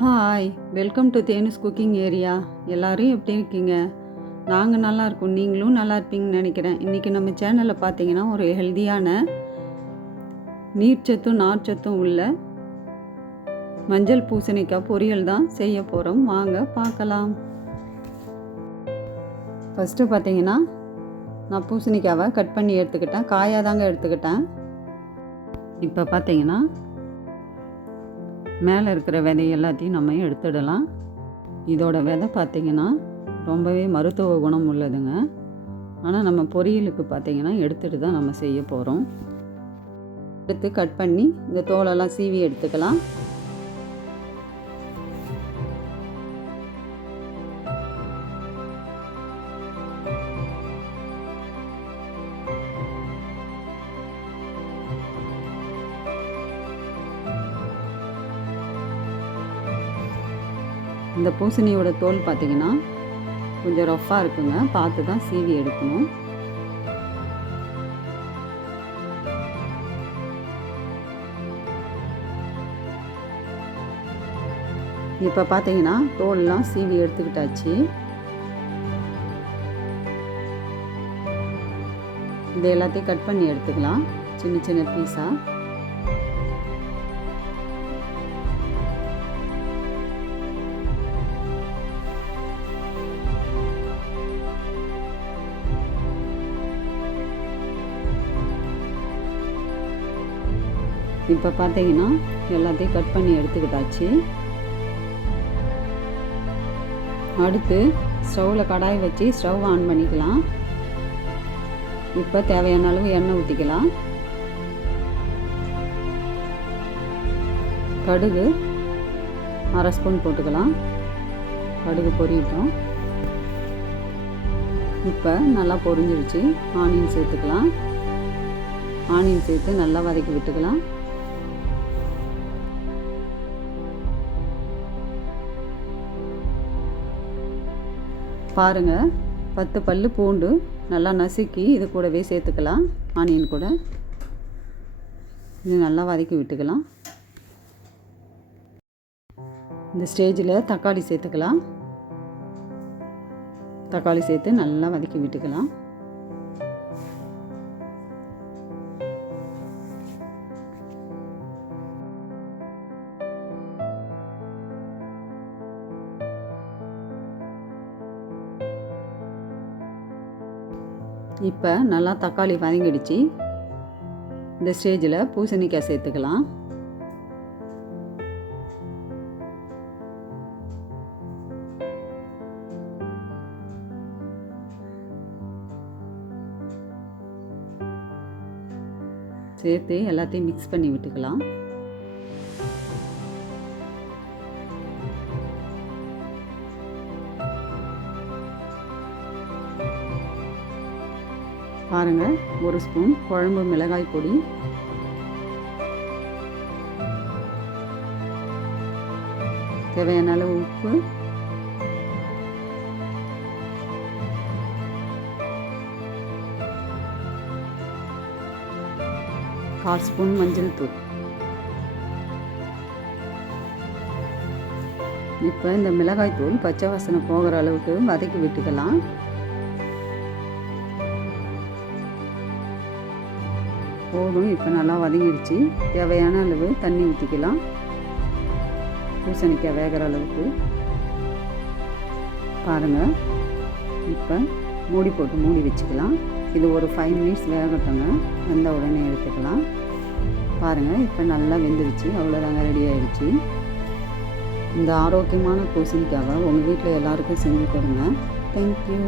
Hi welcome to Thenis cooking area எல்லோரும் எப்படி இருக்கீங்க? நாங்கள் நல்லா இருக்கோம். நீங்களும் நல்லா இருப்பீங்கன்னு நினைக்கிறேன். இன்றைக்கி நம்ம சேனலில் பார்த்தீங்கன்னா ஒரு ஹெல்தியான நீர்ச்சத்தும் நார்ச்சத்தும் உள்ள மஞ்சள் பூசணிக்காய் பொரியல் தான் செய்ய போகிறோம் வாங்க பார்க்கலாம். ஃபஸ்ட்டு பார்த்தீங்கன்னா நான் பூசணிக்காவை கட் பண்ணி எடுத்துக்கிட்டேன். காயாக தாங்க எடுத்துக்கிட்டேன். இப்போ பார்த்தீங்கன்னா மேலே இருக்கிற விதை எல்லாத்தையும் நம்ம எடுத்துடலாம். இதோட விதை பார்த்திங்கன்னா ரொம்பவே மருத்துவ குணம் உள்ளதுங்க. ஆனால் நம்ம பொரியலுக்கு பார்த்திங்கன்னா எடுத்துகிட்டு தான் நம்ம செய்ய போகிறோம் எடுத்து கட் பண்ணி இந்த தோலெல்லாம் சீவி எடுத்துக்கலாம். இந்த பூசணியோட தோல் பார்த்திங்கன்னா கொஞ்சம் ரஃப்பாக இருக்குங்க. பார்த்து தான் சீவி எடுக்கணும். இப்போ பார்த்தீங்கன்னா தோல்லாம் சீவி எடுத்துக்கிட்டாச்சு. இது எல்லாத்தையும் கட் பண்ணி எடுத்துக்கலாம். சின்ன சின்ன பீஸாக இப்போ பார்த்தீங்கன்னா எல்லாத்தையும் கட் பண்ணி எடுத்துக்கிட்டாச்சு. அடுத்து ஸ்டவ்வில் கடாய் வச்சு ஸ்டவ் ஆன் பண்ணிக்கலாம். இப்போ தேவையான அளவு எண்ணெய் ஊற்றிக்கலாம் கடுகு அரை ஸ்பூன் போட்டுக்கலாம். கடுகு பொரியட்டும். இப்போ நல்லா பொரிஞ்சிருச்சு. ஆனியன் சேர்த்துக்கலாம். ஆனியன் சேர்த்து நல்லா வதக்கி விட்டுக்கலாம். பாருங்கள் பத்து பல் பூண்டு நல்லா நசுக்கி இது கூடவே சேர்த்துக்கலாம். ஆனியன் கூட. இது நல்லா வதக்கி விட்டுக்கலாம். இந்த ஸ்டேஜில் தக்காளி சேர்த்துக்கலாம். தக்காளி சேர்த்து நல்லா வதக்கி விட்டுக்கலாம். இப்போ நல்லா தக்காளி வதங்கிடுச்சு. இந்த ஸ்டேஜில் பூசணிக்காய் சேர்த்துக்கலாம். சேர்த்து எல்லாத்தையும் மிக்ஸ் பண்ணி விட்டுக்கலாம். பாருங்கள் ஒரு ஸ்பூன் குழம்பு மிளகாய் பொடி. தேவையான அளவு உப்பு. கால் ஸ்பூன் மஞ்சள் தூள். இப்போ இந்த மிளகாய் தூள் பச்சை வாசனை போகிற அளவுக்கு வதக்கி விட்டுக்கலாம். போதும். இப்போ நல்லா வதங்கிடுச்சு. தேவையான அளவு தண்ணி ஊற்றிக்கலாம் பூசணிக்காய் வேகிற அளவுக்கு. பாருங்கள் இப்போ மூடி போட்டு மூடி வச்சுக்கலாம். இது ஒரு ஃபைவ் மினிட்ஸ் வேகட்டுங்க. வெந்த உடனே எடுத்துக்கலாம். பாருங்கள் இப்போ நல்லா வெந்துருச்சு அவ்வளோதாங்க ரெடி ஆகிடுச்சு இந்த ஆரோக்கியமான பூசணிக்காவை உங்கள் வீட்டில் எல்லாருக்கும் செஞ்சு கொடுங்க. தேங்க்யூ